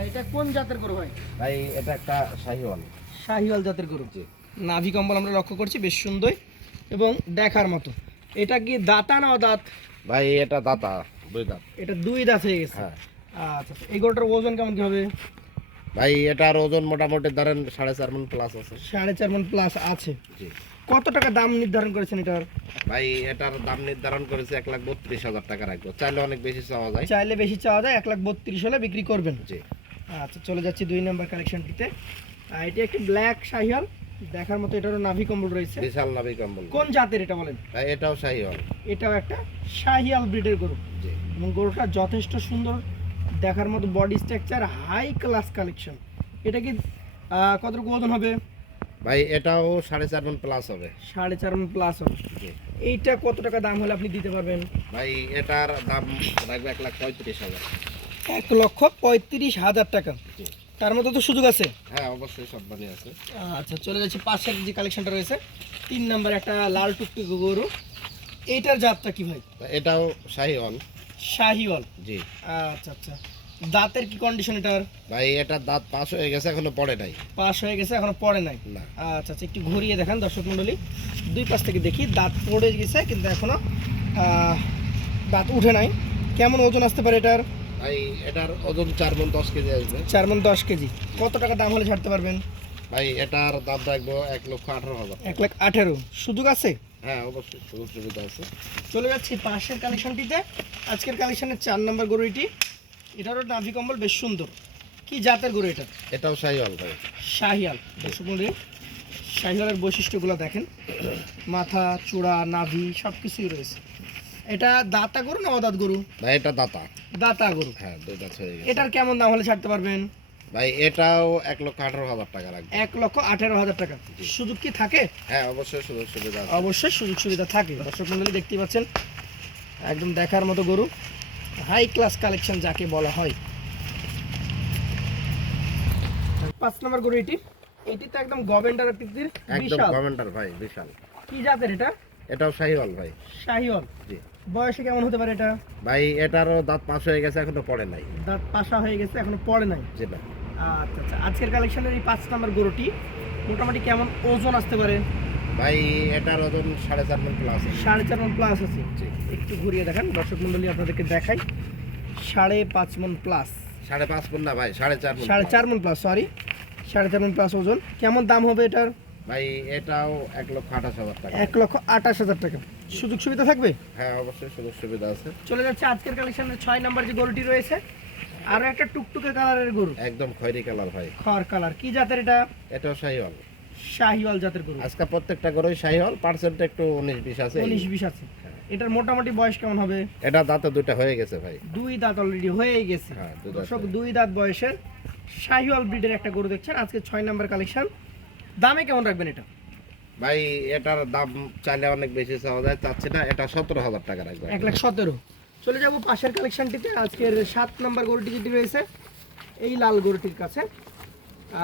এটা কোন জাতের গরু ভাই? ভাই এটা একটা শাহিওয়াল। শাহিওয়াল জাতের গরু। নাভি কম্বল আমরা লক্ষ্য করছি বেশ সুন্দর এবং দেখার মতো। এটা কি দাতা না অদাঁত? ভাই এটা দাতা, দুই দাঁত। এটা দুই দাঁত হয়ে গেছে। হ্যাঁ। আচ্ছা, এই গরুটার ওজন কেমন কি হবে? ভাই এটার ওজন মোটামুটি ধরেন 4.5 মণ প্লাস আছে। 4.5 মণ প্লাস আছে। জি। কত টাকা দাম নির্ধারণ করেছেন এটার? ভাই এটার দাম নির্ধারণ করেছে 1,32,000 টাকা রাখবো। চাইলে অনেক বেশি চাওয়া যায়। চাইলে বেশি চাওয়া যায়, 1,32,000 হলে বিক্রি করবেন। জি। আচ্ছা, চলে যাচ্ছি 2 নম্বর কালেকশনটিতে। এটা একটি ব্ল্যাক শাহিওয়াল, দেখার মতো। এটারও নাভি কম্বল রয়েছে। বিশাল নাভি কম্বল। কোন জাতের এটা বলেন? ভাই এটাও শাহিওয়াল। এটাও একটা শাহিওয়াল ব্রিডের গরু। জি। এবং গরুটা যথেষ্ট সুন্দর, দেখার মতো body structure, high class collection. এটা কি কতটুকু ওজন হবে? ভাই এটাও 4.5 মণ প্লাস হবে। 4.5 মণ প্লাস হবে। জি। এইটা কত টাকা দাম হলে আপনি দিতে পারবেন? ভাই এটার দাম রাখবে 1,35,000। 1,35,000 টাকা। জি। তার মধ্যে তো সুযোগ আছে? হ্যাঁ অবশ্যই, সম্মানই আছে। আচ্ছা, চলে যাচ্ছি পাশের যে কালেকশনটা রয়েছে, 3 নম্বর একটা লাল টুকটুকে গরু। এইটার জাতটা কি ভাই? এটাও শাহিওয়াল। শাহিওয়াল। জি। আচ্ছা আচ্ছা, দাঁতের কি কন্ডিশন এটার? ভাই এটার দাঁত পাস হয়ে গেছে, এখনো পড়ে নাই। পাশ হয়ে গেছে, এখনো পড়ে নাই। না। আচ্ছা আচ্ছা, একটু ঘুরিয়ে দেখান দর্শক মণ্ডলী। দুই পাশ থেকে দেখি, দাঁত পড়ে গেছে কিন্তু এখনো দাঁত উঠে নাই। কেমন ওজন আসতে পারে এটার? ভাই এটার ওজন 4 মণ 10 কেজি আসবে। 4 মণ 10 কেজি। কত টাকা দাম হলে ছাড়তে পারবেন? ভাই এটার দাম রাখবো 1,18,000। 1,18,000। সুযোগ আছে? হ্যাঁ অবশ্যই, সুযোগ সুবিধা আছে। চলে যাচ্ছি পাশের কালেকশনটিতে। আজকের কালেকশনের 4 নম্বর গরু এটি। এটারও নাভি কম্বল বেশ সুন্দর। কি জাতের গরু এটা? এটাও শাহিওয়াল ভাই। শাহিয়াল। দর্শক মণ্ডলী, শাহিওয়ালের বৈশিষ্ট্যগুলো দেখেন, মাথা, চূড়া, নাভি সব কিছুই রয়েছে। এটা দাতা গরু না অদাঁত গরু? ভাই এটা দাতা। দাতা গরু। হ্যাঁ, দুই দাঁত হয়ে গেছে। এটার কেমন দাম হলে ছাড়তে পারবেন? ভাই এটাও 1,18,000 টাকা রাখবে। 1,18,000 টাকা। সুযোগ কি থাকে? হ্যাঁ অবশ্যই, সুযোগ সুবিধা আছে। অবশ্যই সুযোগ সুবিধা থাকে। দর্শক মণ্ডলী দেখতেই পাচ্ছেন, একদম দেখার মতো গরু, হাই ক্লাস কালেকশন যাকে বলা হয়। 5 নম্বর গরু এটি। এটি তো একদম গভেন্ডার আকৃতির, একদম বিশাল। গভর্নমেন্টার ভাই, বিশাল। কি জাতের এটা? এটাও শাহিওয়াল ভাই। শাহিওয়াল। জি। বয়সে কেমন হতে পারে এটা? ভাই এটারও দাঁত পাস হয়ে গেছে, এখনো পড়ে নাই। দাঁত পাশা হয়ে গেছে, এখনো পড়ে নাই। জি না। আচ্ছা আচ্ছা, আজকের কালেকশনের এই 5 নম্বর গরুটি মোটামুটি কেমন ওজন আসতে পারে? ভাই এটার ওজন 4.5 মণ প্লাস। 4.5 মণ প্লাস আছে। জি। একটু ঘুরিয়ে দেখান দর্শক মণ্ডলী, আপনাদেরকে দেখাই। 5.5 মণ প্লাস। 5.5 মণ না ভাই, 4.5 মণ। 4.5 মণ প্লাস, সরি, 4.5 মণ প্লাস ওজন। কেমন দাম হবে এটার? ভাই এটাও 1,28,000 টাকা। 1,28,000 টাকা। সুযোগ সুবিধা থাকবে? হ্যাঁ অবশ্যই, সুযোগ সুবিধা আছে। চলে যাচ্ছে আজকের কালেকশনের 6 নম্বর যে গরুটি রয়েছে, আরো একটা টুকটুকে কালারের গরু, একদম খয়েরি কালার ভাই। খড় কালার। কি জাতের এটা? এটাও শাহিওয়াল। শাহিওয়াল জাতের গরু। আজকে প্রত্যেকটা গরুই শাহিওয়াল, পার্সেন্ট একটু 19-20 আছে। 19-20 আছে। এটার মোটামুটি বয়স কেমন হবে? এটা দাঁতে দুটো হয়ে গেছে ভাই। দুই দাঁত অলরেডি হয়ে গেছে। হ্যাঁ, দুই দাঁত দর্শক, হয়ে। 2 দাঁত বয়সের শাহিওয়াল ব্রিডের একটা গরু দেখছেন। আজকে 6 নম্বর কালেকশন। দামে কেমন রাখবেন এটা? ভাই এটার দাম চাইলে অনেক বেশি চাওয়া যায়, চাচ্ছে না। এটা 17,000 টাকা রাখবে। 1,17,000। চলে যাব পাশের কালেকশনটিতে। আজকের 7 নম্বর গরুটি যেটি রয়েছে, এই লাল গরুটির কাছে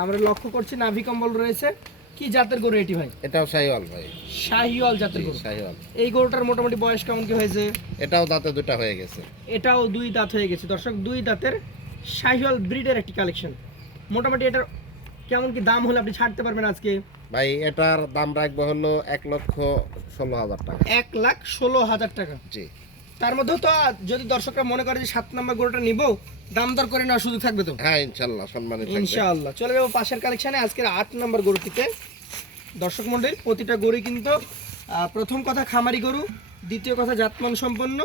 আমরা লক্ষ্য করছি নাভি কম্বল রয়েছে। কি জাতের গরু এটি ভাই? এটাও শাহিওয়াল ভাই। শাহিওয়াল জাতের গরু। শাহিওয়াল। এই গরুটার মোটামুটি বয়স কেমন কি হয়েছে? এটাও দাঁতে দুটো হয়ে গেছে। এটাও 2 দাঁত হয়ে গেছে। দর্শক, 2 দাঁতের শাহিওয়াল ব্রিডের একটি কালেকশন। মোটামুটি এটার কেমন কি দাম হলে আপনি ছাড়তে পারবেন আজকে? ভাই এটার দাম রাখবো হলো 1,16,000 টাকা। 1,16,000 টাকা। জি। তার মধ্যেও তো যদি দর্শকরা মনে করে যে 7 নম্বর গরুটা নিব, দাম দর করে নেওয়ার সুযোগ থাকবে তো? হ্যাঁ ইনশাল্লাহ, সম্মানিত থাকবে। ইনশাআল্লাহ। চলে যাবো পাশের কালেকশনে, আজকের 8 নম্বর গরুটিতে। দর্শক মণ্ডলী, প্রতিটা গরুই কিন্তু প্রথম কথা খামারি গরু, দ্বিতীয় কথা জাতমান সম্পন্ন,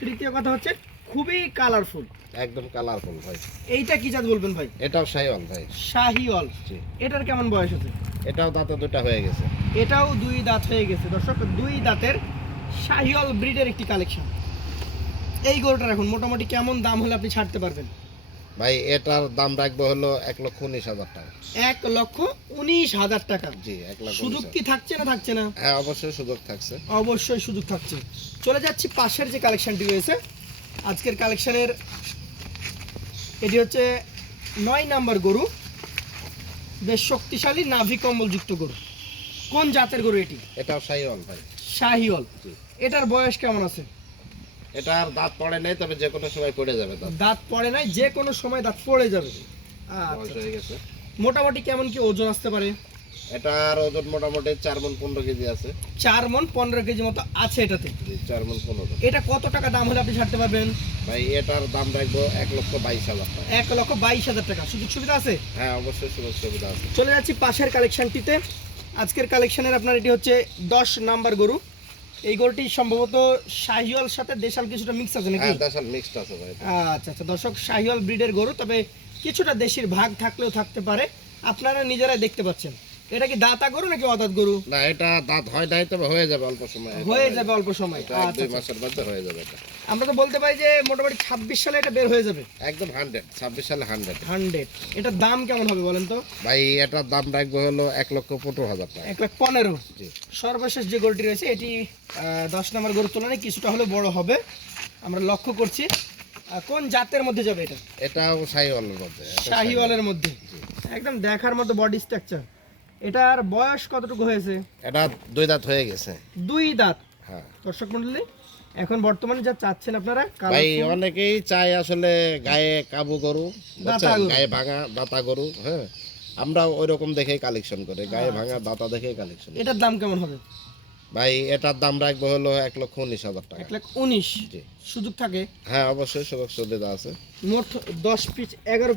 তৃতীয় কথা হচ্ছে খুবই কালারফুল। একদম কালারফুল ভাই। এইটা কি জাত বলবেন ভাই? এটাও শাহিওয়াল ভাই। শাহিওয়াল। জি। এটার কেমন বয়স আছে? এটাও দাঁতে দুটো হয়ে গেছে। এটাও 2 দাঁত হয়ে গেছে। দর্শক, 2 দাঁতের শাহিওয়াল ব্রিডের একটি কালেকশন। এই গরুটার এখন মোটামুটি কেমন দাম হলে আপনি ছাড়তে পারবেন? ভাই এটার দাম রাখবো হলো 1,19,000 টাকা। 1,19,000 টাকা। জি, 1,19,000। সুযোগ কি থাকছে না থাকছে না? হ্যাঁ অবশ্যই সুযোগ থাকছে। অবশ্যই সুযোগ থাকছে। চলে যাচ্ছি পাশের যে কালেকশনটি রয়েছে, আজকের কালেকশনের এটি হচ্ছে 9 নাম্বার গরু। বেশ শক্তিশালী নাভি কম্বলযুক্ত গরু। কোন জাতের গরু এটি? এটাও শাহিওয়াল ভাই। শাহিওয়াল। জি। এটার বয়স কেমন আছে? এটার দাঁত পড়ে নাই, তবে যে কোনো সময় পড়ে যাবে দাঁত। দাঁত পড়ে নাই, যে কোনো সময় দাঁত পড়ে যাবে। বয়স আচ্ছা, হয়ে গেছে। মোটামুটি কেমন কি ওজন আসতে পারে? এটার ওজন মোটামুটি 4 মণ 15 কেজি আছে। 4 মণ 15 কেজি মতো আছে এটাতে। জি, 4 মণ 15। এটা কত টাকা দাম হলে আপনি ছাড়তে পারবেন? ভাই এটার দাম রাখবো 1,22,000 টাকা। 1,22,000 টাকা। সুযোগ সুবিধা আছে? হ্যাঁ, অবশ্যই সুযোগ সুবিধা আছে। চলে যাচ্ছি পাশের কালেকশনটিতে। আজকের কালেকশনের আপনার এটি হচ্ছে 10 নাম্বার গরু। এই গরুটি সম্ভবত শাহিওয়াল সাথে দেশাল কিছুটা মিক্স আছে নাকি? হ্যাঁ, দেশাল মিক্সড আছে ভাই। আচ্ছা আচ্ছা, দর্শক শাহিওয়াল ব্রিডের গরু, তবে কিছুটা দেশির ভাগ থাকলেও থাকতে পারে, আপনারা নিজেরাই দেখতে পাচ্ছেন। এটা কি দাতা গরু নাকি অদাঁত গরু? না, এটা দাঁত হয় নাই, তবে হয়ে যাবে অল্প সময়। হয়ে যাবে অল্প সময়। এটা আচ্ছা 1-2 আচ্ছা। মাসের মধ্যে হয়ে যাবে এটা। আমরা তো বলতে পারি যে মোটামুটি 26 সালে এটা বের হয়ে যাবে। একদম 100, 26 সালে 100। 100। এটার দাম কেমন হবে বলেন তো? ভাই এটার দাম রাখবো হলো 1,15,000 টাকা। 1,15,000। জি। সর্বশেষ যে গরুটি রয়েছে এটি 10 নম্বর গরুর তুলনায় কিছুটা হলে বড় হবে, আমরা লক্ষ্য করছি। কোন জাতের মধ্যে যাবে এটা? এটাও শাহিওয়ালের মধ্যে। শাহিওয়ালের মধ্যে। একদম দেখার মতো বডি স্ট্রাকচার। এটার বয়স কতটুকু হয়েছে? এটা 2 দাঁত হয়ে গেছে। 2 দাঁত। হ্যাঁ দর্শক মণ্ডলী, এখন বর্তমানে যা চাচ্ছেন আপনারা ভাই, colourful অনেকেই চায় আসলে গায়ে কাবু গরু, দাতা বুঝছেন? গরু। গায়ে ভাঙা দাতা গরু। হ্যাঁ, আমরা ওইরকম দেখেই কালেকশন করি, গায়ে ভাঙা দাতা দেখেই কালেকশন। এটার দাম কেমন হবে? ভাই এটার দাম রাখবো হলো 1,19,000 টাকা। 1,19,000। জি। সুযোগ থাকে? হ্যাঁ, অবশ্যই সুযোগ সুবিধা আছে। মোট 10 পিস 11